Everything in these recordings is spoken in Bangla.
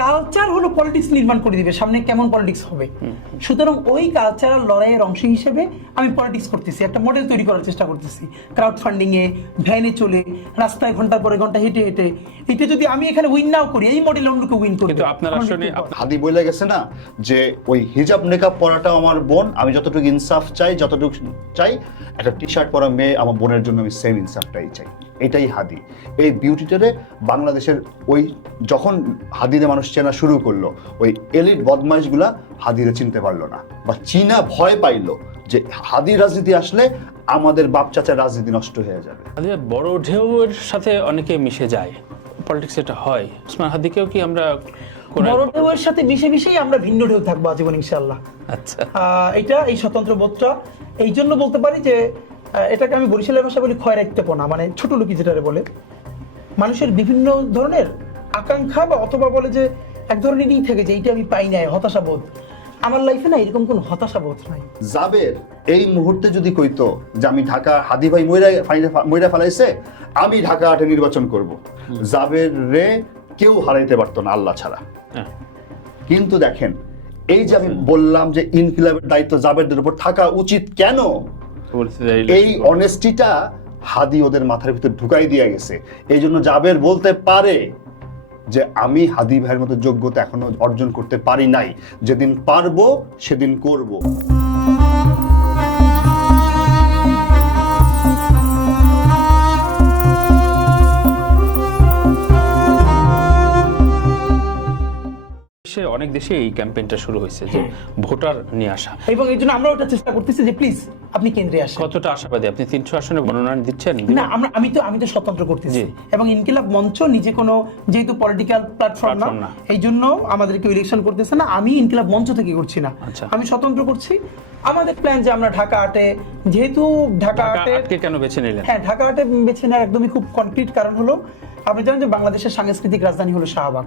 কালচার হলো পলিটিক্স নির্মাণ করে দিবে, সামনে কেমন পলিটিক্স হবে। সুতরাং ওই কালচারাল লড়াইয়ের অংশ হিসেবে আমি পলিটিক্স করতেছি, একটা মডেল তৈরি করার চেষ্টা করতেছি। ক্রাউড ফান্ডিং এ, ভ্যানে চলে, রাস্তায় ঘন্টার পরে ঘন্টা হেঁটে হেঁটে, এটা যদি আমি এখানে উইন নাও করি, এই মডেল অন্যকে উইন করবে। কিন্তু আপনার আসলে হাদি বলে গেছে না যে ওই হিজাব নেকাব পরাটাও আমার বোন, আমি যতটুকু ইনসাফ চাই, যতটুকু চাই একটা টি শার্ট পরা মেয়ে আমার বোনের জন্য আমি সেম ইনসাফটাই চাই। এটাই হাদি। এই বিউটিটারে বাংলাদেশের ওই যখন হাদিরে মানুষ চেনা শুরু করলো, ওই এলিট বদমাইশগুলা হাদিরে চিনতে পারলো না, বা চীনা ভয় পাইলো যে হাদি রাজনীতি আসলে আমাদের বাপ চাচার রাজনীতি নষ্ট হয়ে যাবে। বড় ঢেউয়ের সাথে অনেকে মিশে যায়, পলিটিক্স এটা হয়। ওসমান হাদিকেও কি আমরা বড় ঢেউয়ের সাথে মিশে মিশেই আমরা ভিন্ন ঢেউ থাকবো আজীবন ইনশাআল্লাহ। আচ্ছা, এটা এই স্বতন্ত্র বোধটা এই জন্য বলতে পারি যে এটাকে আমি বরিশালের ভাষা বলি খয়রাইত্যপনা, মানে ছোট লোকি যেটারে বলে। মানুষের বিভিন্ন ধরনের আকাঙ্ক্ষা বা অথবা বলে যে এক ধরনেরই থেকে যে এইটা আমি পাই নাই, হতাশাবোধ। আমার লাইফে না এরকম কোন হতাশাবোধ নাই। জাবের এই মুহূর্তে যদি কইতো যে আমি ঢাকা, হাদি ভাই মইরা ফেলাইছে, আমি ঢাকা 8-এ নির্বাচন করব, জাবের রে কেউ হারাইতে পারতো না আল্লাহ ছাড়া। কিন্তু দেখেন, এই যে আমি বললাম যে ইনকিলাবের দায়িত্ব জাবেরদের উপর থাকা উচিত, কেন? এই অনেস্টিটা হাদি ওদের মাথার ভিতর ঢুকাই দিয়ে গেছে। এই জন্য জাবের বলতে পারে যে আমি হাদি ভাইয়ের মতো যোগ্যতা এখনো অর্জন করতে পারি নাই, যেদিন পারবো সেদিন করব। অনেক দেশে এই ক্যাম্পেইনটা শুরু হয়েছে যে ভোটার নিয়ে আসা, এবং এই জন্য আমরা ওটা চেষ্টা করতেছি যে প্লিজ আপনি কেন্দ্রে আসেন। কতটা আশাবাদী আপনি? 300 আসনে মনোনয়ন দিচ্ছেন না? আমি তো স্বতন্ত্র করতেছি, এবং ইনকিলাব মঞ্চ নিজে কোনো যেহেতু পলিটিক্যাল প্ল্যাটফর্ম না, এই জন্য আমাদেরকে ইলেকশন করতেছে না। আমি ইনকিলাব মঞ্চ থেকে করছি না, আমি স্বতন্ত্র করছি। আমাদের প্ল্যান যে আমরা ঢাকা 8-এ, যেহেতু ঢাকা 8-এ কেন বেছে নিলেন? হ্যাঁ, ঢাকা 8-এ বেছে নেওয়ার একদমই খুব কনক্রিট কারণ হলো, আপনি জানেন যে বাংলাদেশের সাংস্কৃতিক রাজধানী হলো শাহবাগ,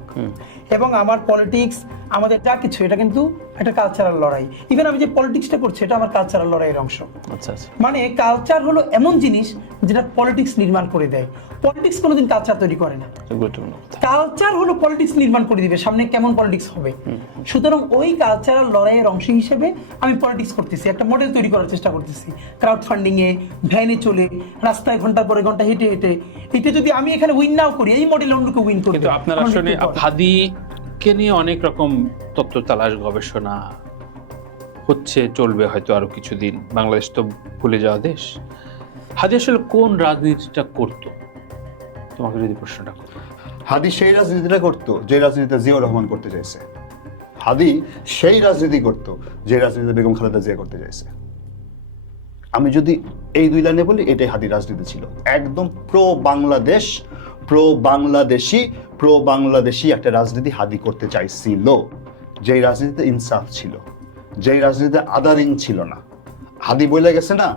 এবং আমার পলিটিক্স, আমাদের যা কিছু, এটা কিন্তু একটা কালচারাল লড়াই। ইভেন আমি যে পলিটিক্সটা করছি, এটা আমার কালচারাল লড়াইয়ের অংশ। আচ্ছা আচ্ছা। মানে কালচার হলো এমন জিনিস যেটা পলিটিক্স নির্মাণ করে দেয়। পলিটিক্স কোনোদিন কালচার তৈরি করে না। কালচার হলো পলিটিক্স নির্মাণ করে দিবে, সামনে কেমন পলিটিক্স হবে। সুতরাং ওই কালচারাল লড়াইয়ের অংশ হিসেবে আমি পলিটিক্স করতেছি, একটা মডেল তৈরি করার চেষ্টা করতেছি। ক্রাউড ফান্ডিং এ, ভ্যানে চলে, রাস্তায় ঘন্টার পরে ঘন্টা হেঁটে হেঁটে, এটা যদি আমি এখানে উইন নাও করি, এই মডেল অন্যকে উইন করবে। কিন্তু আপনার আসলে হাদিকে নিয়ে অনেক রকম তত্ত্ব তালাশ, গবেষণা হচ্ছে, চলবে হয়তো আরো কিছুদিন। বাংলাদেশ তো ভুলে যাওয়া দেশ। হাদি আসলে কোন রাজনীতিটা করত, তোমাকে যদি প্রশ্নটা করি? হাদি সেই রাজনীতিটা করতো যে রাজনীতিটা জিয়াউর রহমান করতে চাইছে। হাদি সেই রাজনীতি করতো যে রাজনীতি বেগম খালেদা জিয়া করতে চাইছে। আমি যদি এই দুই লাইনে বলি, এটাই হাদি রাজনীতি ছিল। একদম প্রো বাংলাদেশ, প্রো বাংলাদেশি একটা রাজনীতি হাদি করতে চাইছিল, যেই রাজনীতিতে ইনসাফ ছিল, যেই রাজনীতিতে আদারিং ছিল না। হাদি বলে গেছে না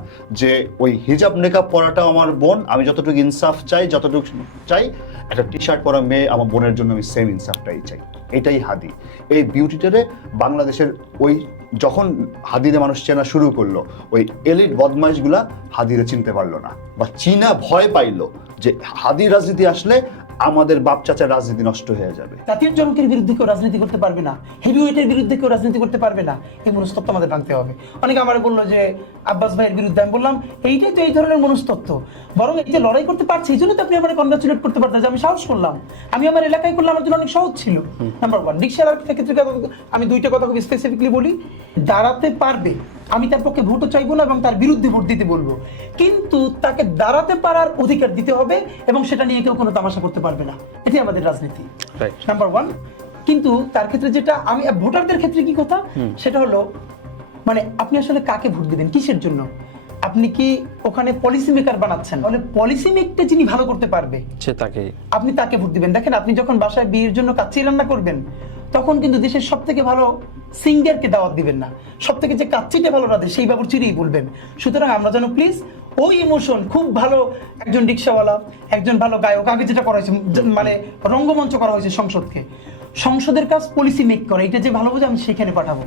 যে ওই হিজাব নেকাব পরাটাও আমার বোন, আমি যতটুকু ইনসাফ চাই, যতটুকু চাই একটা টি শার্ট পরা মেয়ে আমার বোনের জন্য আমি সেম ইনসাফটাই চাই। এটাই হাদি। এই বিউটিটারে বাংলাদেশের ওই যখন হাদিরে মানুষ চেনা শুরু করলো, ওই এলিট বদমাইশগুলা হাদিরে চিনতে পারলো না, বা চীনা ভয় পাইলো যে হাদি রাজনীতি আসলে আমাদের বাপ চাচার রাজনীতি নষ্ট হয়ে যাবে। জাতীয় জনকের বিরুদ্ধে কেউ রাজনীতি করতে পারবে না, হেভিওয়েটের বিরুদ্ধে কেউ রাজনীতি করতে পারবে না, এই মনস্তত্ত্ব আমাদের ভাঙতে হবে। অনেকে আমার বললো যে আব্বাস ভাইয়ের বিরুদ্ধে, আমি বললাম এইটাই তো এই ধরনের মনস্তত্ত্ব। বরং এই যে লড়াই করতে পারছি, এই জন্য তো আপনি আমার কনগ্রাচুলেট করতে পারতেন যে আমি সাহস করলাম, আমি আমার এলাকায় করলাম, আমার জন্য অনেক সহজ ছিল। নাম্বার 1। রিকশার ক্ষেত্রে আমি দুইটা কথা খুব স্পেসিফিকলি বলি, দাঁড়াতে পারবে, আমি তার পক্ষে ভোটও চাইবো না এবং তার বিরুদ্ধে ভোট দিতে বলবো, কিন্তু তাকে দাঁড়াতে পারার অধিকার দিতে হবে, এবং সেটা নিয়ে কেউ কোনো তামাশা করতে পারবে না। এটাই আমাদের রাজনীতি, নাম্বার 1। কিন্তু তার ক্ষেত্রে যেটা আমি ভোটারদের ক্ষেত্রে কি কথা, সেটা হলো মানে আপনি আসলে কাকে ভোট দিবেন, কিসের জন্য? আপনি কি ওখানে পলিসি মেকার বানাচ্ছেন, তাহলে পলিসি মেকটা যিনি ভালো করতে পারবে আপনি তাকে ভোট দিবেন। দেখেন, আপনি যখন বাসায় বিয়ের জন্য কাচ্চি রান্না করবেন, তখন কিন্তু দেশের সব থেকে ভালো সিঙ্গারকে দাওয়াত দিবেন না, সব থেকে যে কাচ্চিটা ভালো রাধে সেই বাবুর্চিরই বলবেন। সুতরাং আমরা যেন প্লিজ ওই ইমোশন, খুব ভালো একজন রিক্সাওয়ালা, একজন ভালো গায়ক, আগে যেটা করা হয়েছে মানে রঙ্গমঞ্চ করা হয়েছে সংসদকে, সংসদের কাজ পলিসি মেক করা, এটা যে ভালো বোঝে আমি সেখানে পাঠাবো।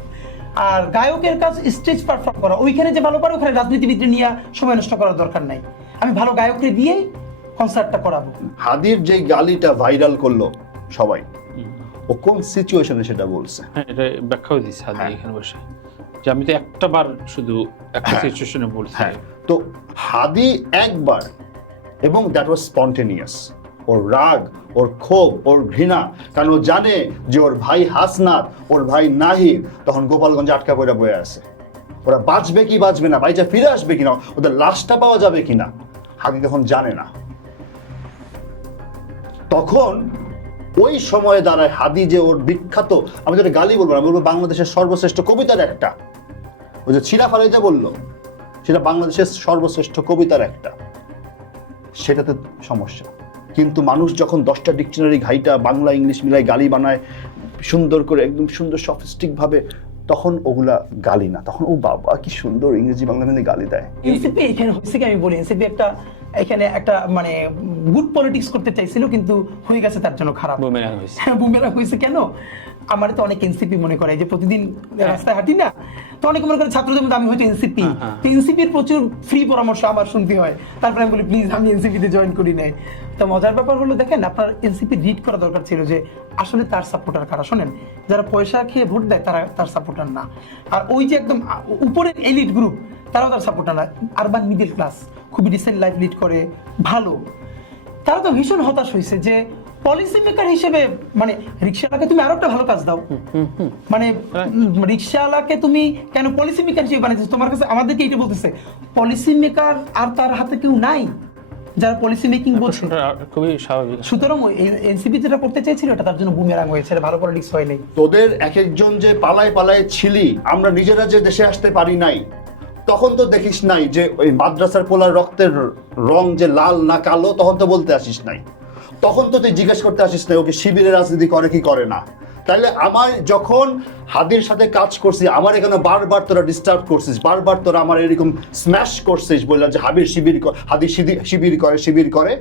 আর গায়কের কাজ স্টেজ পারফর্ম করা, ওইখানে যে ভালো পারে ওখানে রাজনীতিবিদদের নিয়ে সময় নষ্ট করার দরকার নাই, আমি ভালো গায়ককে দিয়েই কনসার্টটা করাবো। হাদির যে গালিটা ভাইরাল করলো সবাই, ও কোন সিচুয়েশনে সেটা বলছে। হ্যাঁ, এটা ব্যাখ্যাও দিচ্ছে হাদি এখানে বসে, যে আমি তো একটা বার শুধু একটা সিচুয়েশনে বলছি। হ্যাঁ, তো হাদি একবার, এবং দ্যাট ওয়াজ স্পন্টেনিয়াস। ওর রাগ, ওর ক্ষোভ, ওর ঘৃণা, কারণ ও জানে যে ওর ভাই হাসনাত, ওর ভাই নাহিদ তখন গোপালগঞ্জে আটকা পড়ে বয়ে আছে। ওরা বাঁচবে কি বাঁচবে না, ভাইটা ফিরে আসবে কিনা, ওদের লাশটা পাওয়া যাবে কিনা, হাদি তখন জানে না। তখন ওই সময়ে দাঁড়ায় হাদি যে ওর বিখ্যাত, আমি যেটা গালি বলবো না, আমি বলবো বাংলাদেশের সর্বশ্রেষ্ঠ কবিতার একটা, ওই যে ছিলা ফালাইতে বললো, সেটা বাংলাদেশের সর্বশ্রেষ্ঠ কবিতার একটা, সেটাতে সমস্যা। কিন্তু মানুষ যখন 10টা ডিকশনারি ঘাইটা বাংলা ইংলিশ মিলাই গালি বানায় সুন্দর করে, একদম সুন্দর সফিস্টিক ভাবে, তখন ওগুলা গালি না, তখন ও বাবা কি সুন্দর ইংরেজি বাংলা মিলে গালি দেয়। এনসিপি এখানে হয়েছে কি আমি বলি, এনসিপি এখানে একটা মানে গুড পলিটিক্স করতে চাইছিল, কিন্তু হয়ে গেছে তার জন্য খারাপ। বুমেরাং হয়েছে। বুমেরাং হয়েছে কেন? আমার তো অনেক এনসিপি মনে করে, যে প্রতিদিন রাস্তায় হাঁটি না, তো অনেকে মনে করে ছাত্রদের মধ্যে আমি হয়তো এনসিপি, তো এনসিপির প্রচুর ফ্রি পরামর্শ আমার শুনতে হয়, তারপরে আমি বলি প্লিজ আমি এনসিপিতে জয়েন করি নাই। তো মজার ব্যাপার হলো, দেখেন আপনার এনসিপি রিড করা দরকার ছিল যে আসলে তার সাপোর্টার কারা। শোনেন, যারা পয়সা খেয়ে ভোট দেয় তারা তার সাপোর্টার না, আর ওই যে একদম উপরের এলিট গ্রুপ তারাও তার সাপোর্টার না। আরবান মিডল ক্লাস খুবই ডিসেন্ট লাইফ লিড করে, ভালো, তারা তো ভীষণ হতাশ হয়েছে যে পলিসি মেকার হিসেবে, মানে রিক্সাওয়ালাকে তুমি আরো একটা ভালো কাজ দাও, মানে রিক্সাওয়ালাকে তুমি কেন পলিসি মেকার হিসেবে বানিয়েছো? তোমার কাছে আমাদেরকে এটা বলতেছে পলিসি মেকার আর তার হাতে কেউ নাই যারা পলিসি মেকিং বলছে। খুবই স্বাভাবিক। সুতরাং এনসিপি যেটা করতে চেয়েছিল এটা তার জন্য বুমেরাং হয়েছে, ভালো পলিটিক্স হয় নাই। তোদের এক একজন যে পালায় পালায় ছিলি, আমরা নিজেরা যে দেশে আসতে পারি নাই, তখন তো দেখিস নাই যে ওই মাদ্রাসার পোলার রক্তের রং যে লাল না কালো, তখন তো বলতে আসিস নাই, তখন তো তুই জিজ্ঞেস করতে আসিস নাই ওকে শিবিরের রাজনীতি করে কি করে না। তাইলে আমার যখন হাদির সাথে কাজ করছি, আমার এখানে বারবার তোরা ডিস্টার্ব করছিস, বারবার তোরা আমার এরকম স্ম্যাশ করছিস, বললাম যে হাবির শিবির হাদি শিবির করে,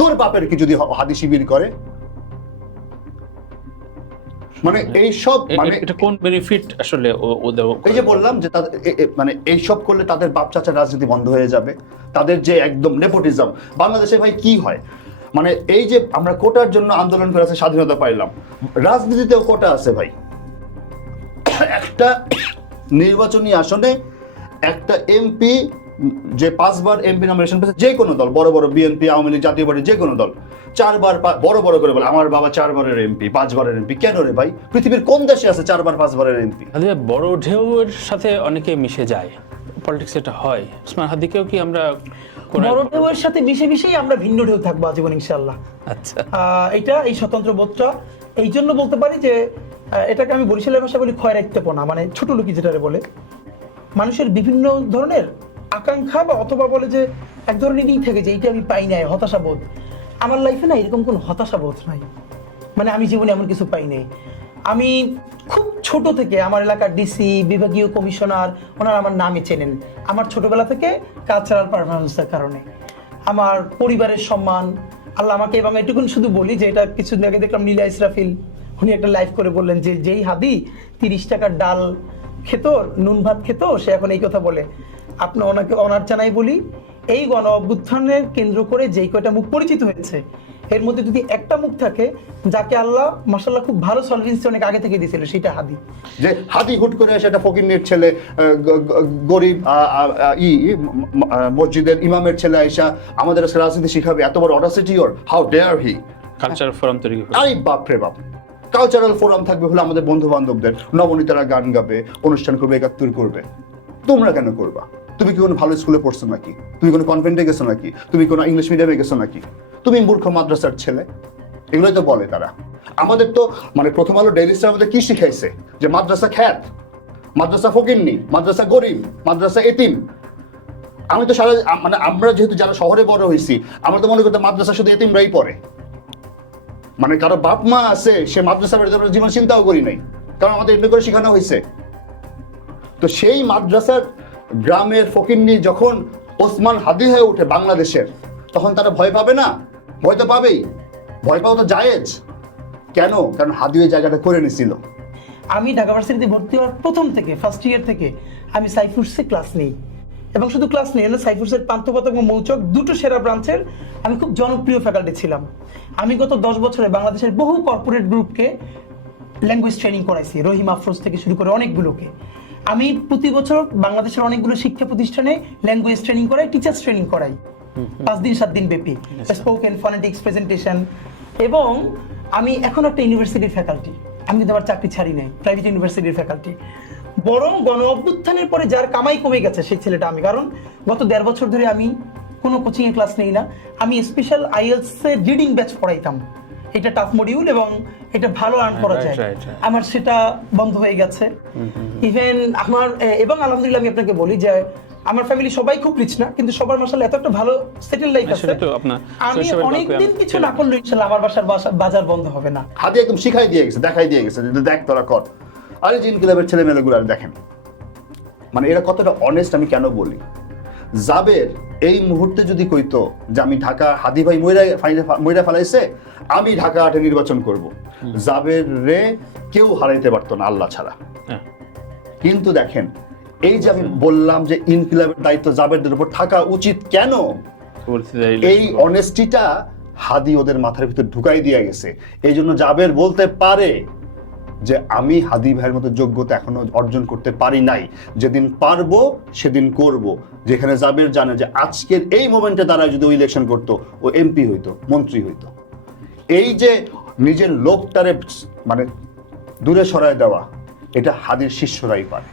তোর বাপের কি যদি হাদি শিবির করে, মানে এইসব, মানে এটা কোন বেনিফিট আসলে ওদের? এই যে বললাম যে তাদের মানে এইসব করলে তাদের বাপ চাচার রাজনীতি বন্ধ হয়ে যাবে, তাদের যে একদম নেপোটিজম। বাংলাদেশে ভাই কি হয়, মানে এই যে আমরা কোটার জন্য আন্দোলন করে স্বাধীনতা পাইলাম, রাজনীতিতেও কোটা আছে ভাই। একটা নির্বাচনী আসনে একটা এমপি যে 5 বার এমপি নমিনেশন পেয়েছে, যে কোনো দল, বড় বড় বিএনপি, আওয়ামী লীগ, জাতীয় পার্টি, যে কোনো দল, 4 বার বড় বড় করে বলে আমার বাবা 4 বারের এমপি, 5 বারের এমপি। কেন রে ভাই, পৃথিবীর কোন দেশে আছে 4 বার 5 বারের এমপি? বড় ঢেউয়ের সাথে অনেকে মিশে যায়, পলিটিক্স এটা হয়। ওসমান হাদিকেও কি আমরা বড় ঢেউয়ের সাথে মিশেই আমরা ভিন্ন ঢেউ থাকবো আজীবন ইনশাআল্লাহ। আচ্ছা, এটা এই স্বতন্ত্র বোধটা এই জন্য বলতে পারি যে এটাকে আমি বরিশালের ভাষা বলি খয়রাইত্যপনা, মানে ছোট লোকি যেটারে বলে। মানুষের বিভিন্ন ধরনের আকাঙ্ক্ষা বা অথবা বলে যে এক ধরনেরই থেকে যে এইটা আমি পাই নাই, হতাশাবোধ। আমার লাইফে না এরকম কোনো হতাশাবোধ নাই, মানে আমি জীবনে এমন কিছু পাই নাই। আমি খুব ছোট থেকে আমার এলাকার ডিসি, বিভাগীয় কমিশনার, ওনারা আমার নামই চেনেন আমার ছোটবেলা থেকে কালচারাল পারফরমেন্সের কারণে। আমার পরিবারের সম্মান, আল্লাহ আমাকে, এবং এটুকুন শুধু বলি যে এটা কিছুদিন আগে দেখলাম নীলা ইসরাফিল উনি একটা লাইভ করে বললেন যে যেই হাদি 30 টাকার ডাল খেত, নুন ভাত খেত, সে এখন এই কথা বলে। আপনি ওনাকে অনার জানাই বলি, এই গণ অভ্যুত্থানের কেন্দ্র করে যেই কয়টা মুখ পরিচিত হয়েছে, এর মধ্যে যদি একটা মুখ থাকে যাকে আল্লাহ মাশাআল্লাহ খুব ভালো সলভেন্সি অনেক আগে থেকে দিয়েছিল, সেটা হাদি। যে হাদি হুট করে সেটা ফকিন্নির ছেলে, গরিব মসজিদের ইমামের ছেলে আইসা আমাদের রাজনীতি শিখাবে, এত বড় অডাসিটি ওর, how dare he. Cultural forum তৈরি হবে। আরে বাপ রে বাপ, কালচারাল ফোরাম থাকবে হলো আমাদের বন্ধু বান্ধবদের, নবনীতারা গান গাবে, অনুষ্ঠান করবে, 71 করবে। তোমরা কেন করবা? তুমি কি কোনো ভালো স্কুলে পড়ছো নাকি? তুমি কোনো কনভেন্টে গেছো নাকি? তুমি কোনো ইংলিশ মিডিয়ামে গেছো নাকি? তুমি মূর্খ মাদ্রাসার ছেলে। এগুলোই তো বলে তারা। আমাদের তো মানে প্রথম আলো ডেইলি স্টার আমাদের কি শিখাইছে যে মাদ্রাসা খ্যাত, মাদ্রাসা ফকিন্নি, মাদ্রাসা গরিব, মাদ্রাসা এতিম। আমি তো সারা মানে আমরা যেহেতু যারা শহরে বড় হয়েছি, আমরা তো মনে করতাম মাদ্রাসা শুধু এতিমরাই পড়ে, মানে কারো বাপ মা আছে সে মাদ্রাসা পড়ে, জীবন চিন্তাও করি নাই, কারণ আমাদের এমনি করে শেখানো হয়েছে। তো সেই মাদ্রাসার গ্রামের ফকিন্নি যখন ওসমান হাদি হয়ে ওঠে বাংলাদেশের, তখন তারা ভয় পাবে না? ভয় তো পাবেই, ভয় পাওয়া তো জায়েজ। কেন? কারণ হাদি ওই জায়গাটা করে নিছিল। আমি ঢাকা ভার্সিটিতে ভর্তি হওয়ার প্রথম থেকে, ফার্স্ট ইয়ার থেকে আমি সাইফুরসে ক্লাস নেই, এবং শুধু ক্লাস নেই না, সাইফুরসের পান্থপথ এবং মৌচক দুটো সেরা ব্রাঞ্চের আমি খুব জনপ্রিয় ফ্যাকাল্টি ছিলাম। আমি গত 10 বছরে বাংলাদেশের বহু কর্পোরেট গ্রুপকে ল্যাঙ্গুয়েজ ট্রেনিং করাইছি, রহিম আফরোজ থেকে শুরু করে অনেকগুলোকে। আমি প্রতি বছর বাংলাদেশের অনেকগুলো শিক্ষা প্রতিষ্ঠানে ল্যাঙ্গুয়েজ ট্রেনিং করাই, টিচার্স ট্রেনিং করাই 5 দিন 7 দিন ব্যাপী, স্পোকেন, ফনেটিক্স, প্রেজেন্টেশন। এবং আমি এখন একটা ইউনিভার্সিটির ফ্যাকাল্টি, আমি কিন্তু আমার চাকরি ছাড়ি নাই, প্রাইভেট ইউনিভার্সিটির ফ্যাকাল্টি। বরং গণ অভ্যুত্থানের পরে যার কামাই কমে গেছে সেই ছেলেটা আমি, কারণ গত 1.5 বছর ধরে আমি কোনো কোচিংয়ে ক্লাস নেই না। আমি স্পেশাল আইএলস এর রিডিং ব্যাচ পড়াইতাম, এটা টাফ মডিউল এবং এটা ভালো আর্ন করা যায়, আমার সেটা বন্ধ হয়ে গেছে। ইভেন আমার এবং আলহামদুলিল্লাহ আমি আপনাকে বলি যে আমার ফ্যামিলি সবাই খুব রিচ না, কিন্তু সবার মাশাআল্লাহ এত একটা ভালো সেটেল লাইফ আছে। আমি অনেকদিন কিছু না করলে ইনশাআল্লাহ আমার বাজার বন্ধ হবে না। হাদি একদম শিখাই দিয়ে গেছে, দেখাই দিয়ে গেছে যে দেখ তোরা কর। আরে যে ইনকিলাবের ছেলে মেয়েগুলো দেখেন, মানে এরা কতটা অনেস্ট আমি কেন বলি। জাবের এই মুহূর্তে যদি কইতো যে আমি ঢাকা, হাদি ভাই মইরা ফেলাইছে, আমি ঢাকা 8-এ নির্বাচন করব, জাবের রে কেউ হারাইতে পারতো না আল্লাহ ছাড়া। কিন্তু দেখেন, এই যে আমি বললাম যে ইনকিলাবের দায়িত্ব জাবেরদের উপর থাকা উচিত, কেন? এই অনেস্টিটা হাদি ওদের মাথার ভিতর ঢুকাই দিয়ে গেছে। এই জন্য জাবের বলতে পারে যে আমি হাদি ভাইয়ের মতো যোগ্যতা এখনো অর্জন করতে পারি নাই, যেদিন পারবো সেদিন করব। যেখানে জাবের জানে যে আজকের এই মোমেন্টে দাঁড়ায় যদি ও ইলেকশন করতো, ও এমপি হইতো, মন্ত্রী হইতো। এই যে নিজের লোকটারে মানে দূরে সরায় দেওয়া, এটা হাদির শিষ্যরাই পারে।